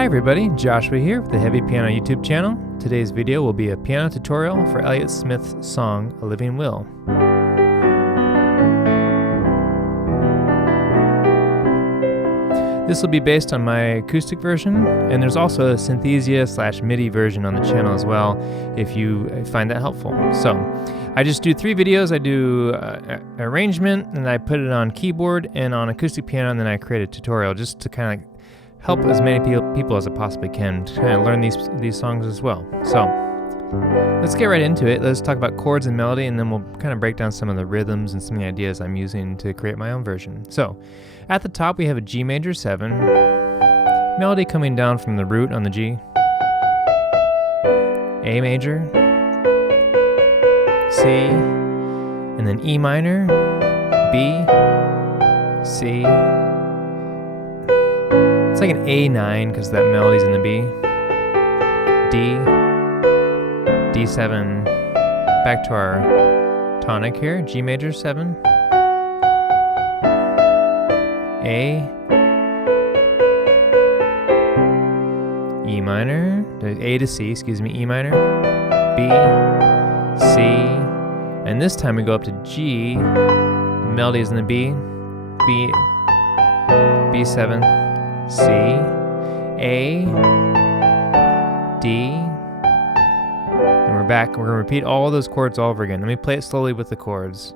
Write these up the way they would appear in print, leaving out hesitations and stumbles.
Hi everybody, Joshua here with the Heavy Piano YouTube channel. Today's video will be a piano tutorial for Elliott Smith's song, A Living Will. This will be based on my acoustic version, and there's also a Synthesia / MIDI version on the channel as well, if you find that helpful. So, I just do 3 videos. I do arrangement, and I put it on keyboard and on acoustic piano, and then I create a tutorial just to kind of help as many people as I possibly can to kind of learn these songs as well. So, let's get right into it. Let's talk about chords and melody, and then we'll kind of break down some of the rhythms and some of the ideas I'm using to create my own version. So, at the top we have a G major 7, melody coming down from the root on the G, A major, C, and then E minor, B, C. It's like an A9 because that melody's in the B, D, D7, back to our tonic here, G major 7, A, E minor, A to C, excuse me, E minor, B, C, and this time we go up to G, the melody is in the B, B, B7, C, A, D, and we're back. We're going to repeat all those chords all over again. Let me play it slowly with the chords.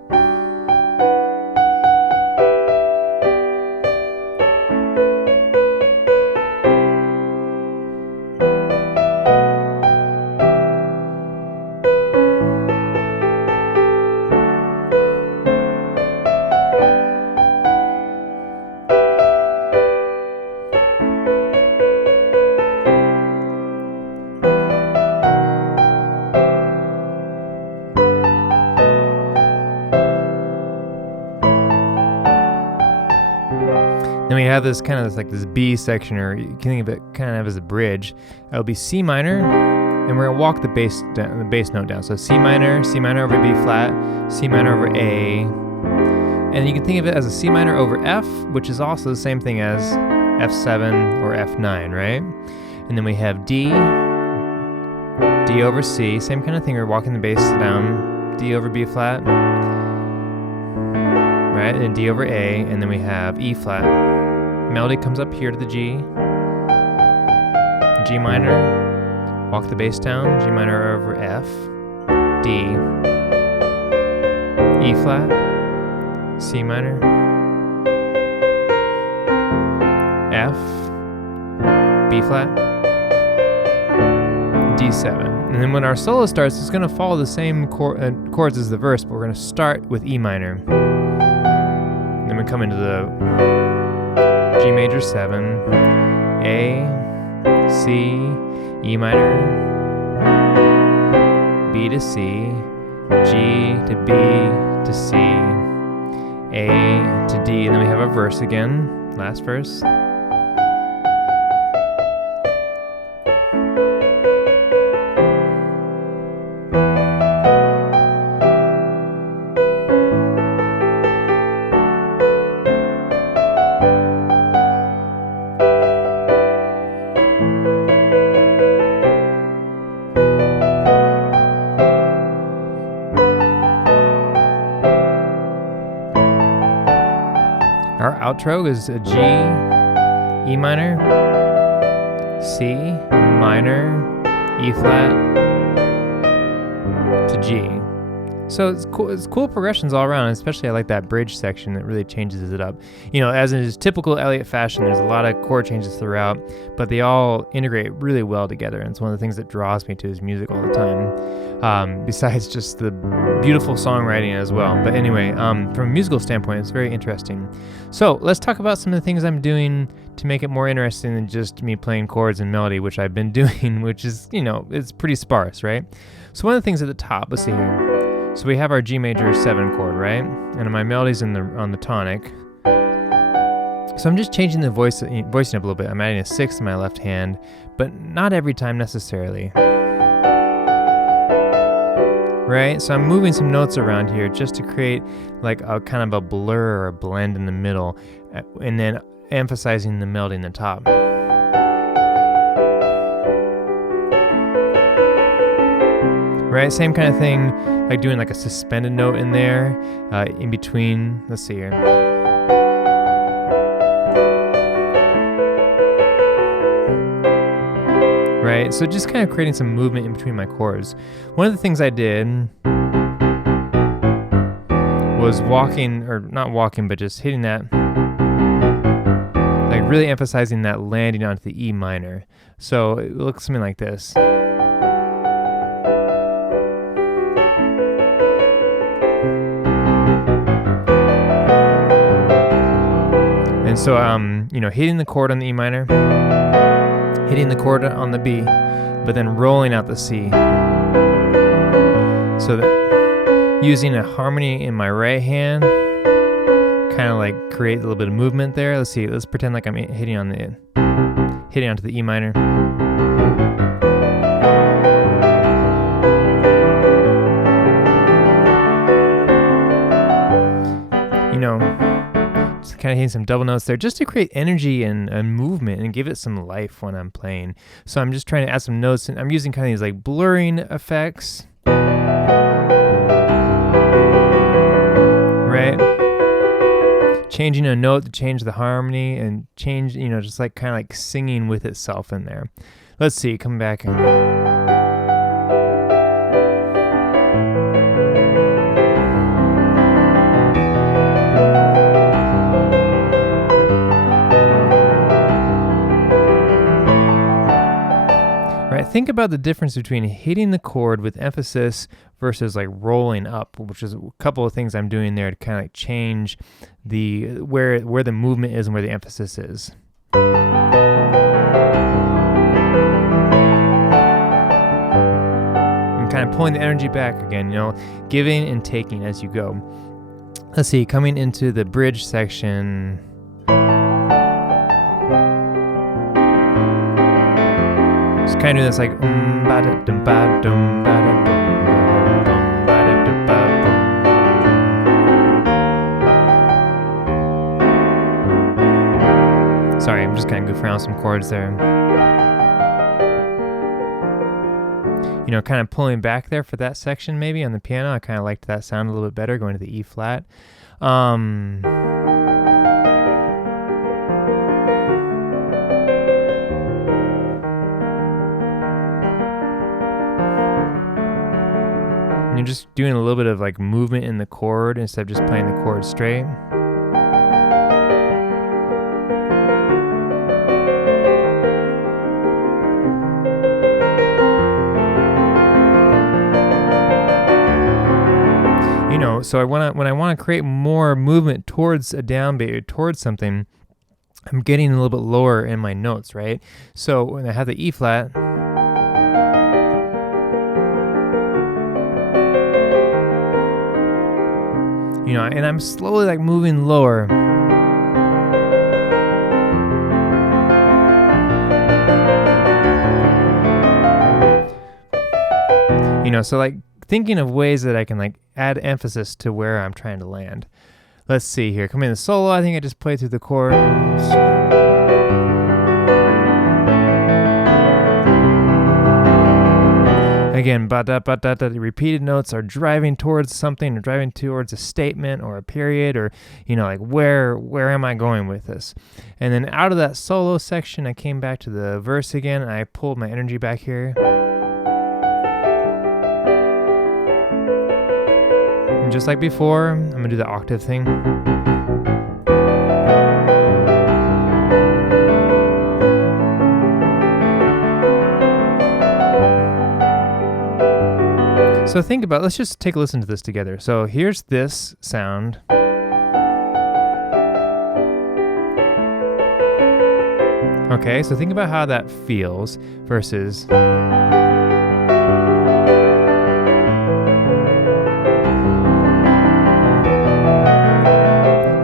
Then we have this kind of like this B section, or you can think of it kind of as a bridge. It'll be C minor, and we're gonna walk the bass note down. So C minor over B flat, C minor over A, and you can think of it as a C minor over F, which is also the same thing as F7 or F9, right? And then we have D, D over C, same kind of thing. We're walking the bass down, D over B flat, right, and D over A, and then we have E flat. Melody comes up here to the G, G minor, walk the bass down, G minor over F, D, E flat, C minor, F, B flat, D7. And then when our solo starts, it's going to follow the same chords as the verse, but we're going to start with E minor. Then we come into the G major 7, A, C, E minor, B to C, G to B to C, A to D, and then we have a verse again, last verse. Our outro is a G, E minor, C, minor, E flat, to G. So it's cool progressions all around, and especially I like that bridge section that really changes it up. You know, as in his typical Elliott fashion, there's a lot of chord changes throughout, but they all integrate really well together, and it's one of the things that draws me to his music all the time, besides just the beautiful songwriting as well. But anyway, from a musical standpoint, it's very interesting. So let's talk about some of the things I'm doing to make it more interesting than just me playing chords and melody, which I've been doing, which is, you know, it's pretty sparse, right? So one of the things at the top, let's see here. So we have our G major 7 chord, right? And my melody's on the tonic. So I'm just changing the voicing up a little bit. I'm adding a 6th in my left hand, but not every time necessarily. Right? So I'm moving some notes around here just to create like a kind of a blur or a blend in the middle, and then emphasizing the melody in the top. right? Same kind of thing, like doing like a suspended note in there, in between. Let's see here. Right, so just kind of creating some movement in between my chords. One of the things I did was walking, or not walking, but just hitting that, like really emphasizing that landing onto the E minor. So it looks something like this. And so, you know, hitting the chord on the E minor, hitting the chord on the B, but then rolling out the C. So that using a harmony in my right hand, kind of like create a little bit of movement there. Let's see, let's pretend like I'm hitting onto the E minor. You know, just kind of hitting some double notes there just to create energy and movement and give it some life when I'm playing. So I'm just trying to add some notes, and I'm using kind of these like blurring effects. Right? Changing a note to change the harmony and change, you know, just like kind of like singing with itself in there. Let's see, come back and... Think about the difference between hitting the chord with emphasis versus like rolling up, which is a couple of things I'm doing there to kind of like change the where the movement is and where the emphasis is. And kind of pulling the energy back again, you know, giving and taking as you go. Let's see, coming into the bridge section. Kind of doing this like sorry, I'm just kind of goofing around with some chords there. You know, kind of pulling back there for that section maybe on the piano. I kind of liked that sound a little bit better, going to the E flat. And you're just doing a little bit of like movement in the chord instead of just playing the chord straight. You know, so when I want to create more movement towards a downbeat or towards something, I'm getting a little bit lower in my notes, right? So when I have the E flat, you know, and I'm slowly like moving lower. You know, so like thinking of ways that I can like add emphasis to where I'm trying to land. Let's see here. Coming in the solo, I think I just played through the chords. Again, the repeated notes are driving towards something, or driving towards a statement or a period, or, you know, like where am I going with this? And then out of that solo section, I came back to the verse again, and I pulled my energy back here. And just like before, I'm gonna do the octave thing. So think about, let's just take a listen to this together. So here's this sound. Okay, so think about how that feels versus...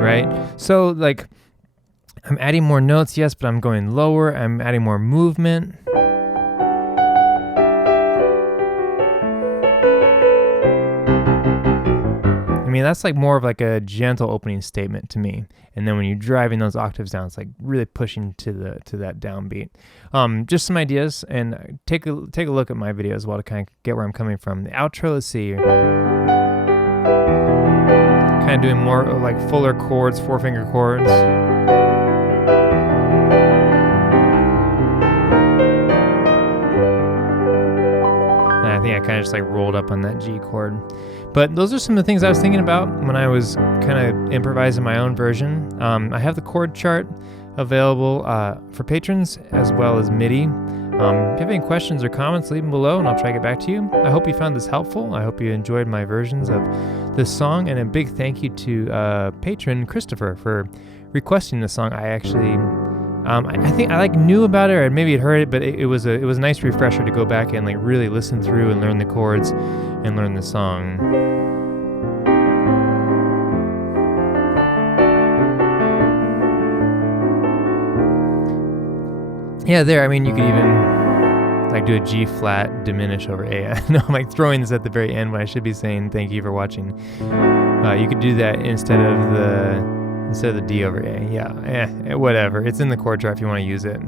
Right? So like, I'm adding more notes, yes, but I'm going lower. I'm adding more movement. mean, that's like more of like a gentle opening statement to me. And then when you're driving those octaves down, it's like really pushing to that downbeat. Just some ideas, and take a look at my video as well to kind of get where I'm coming from. The outro, let's see. Kind of doing more like fuller chords, 4-finger chords. And I think I kind of just like rolled up on that G chord. But those are some of the things I was thinking about when I was kind of improvising my own version. I have the chord chart available for patrons as well as MIDI. If you have any questions or comments, leave them below and I'll try to get back to you. I hope you found this helpful. I hope you enjoyed my versions of this song, and a big thank you to patron Christopher for requesting this song. I actually, I think I like knew about it, or maybe had heard it, but it was a nice refresher to go back and like really listen through and learn the chords and learn the song. Yeah, there. I mean, you could even like do a G flat diminish over A. I know I'm like throwing this at the very end when I should be saying thank you for watching. You could do that instead of the D over A. Yeah, whatever. It's in the chord chart if you want to use it.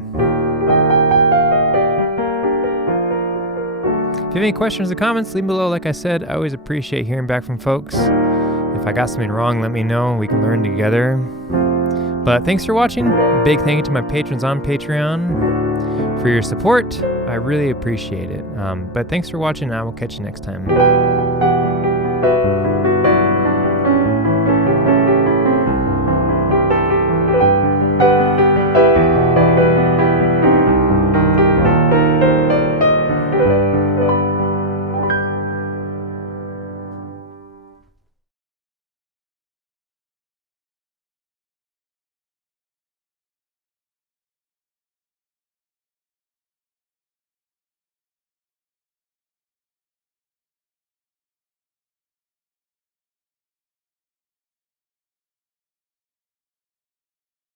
If you have any questions or comments, leave them below. Like I said, I always appreciate hearing back from folks. If I got something wrong, let me know. We can learn together. But thanks for watching. Big thank you to my patrons on Patreon for your support. I really appreciate it. But thanks for watching, and I will catch you next time.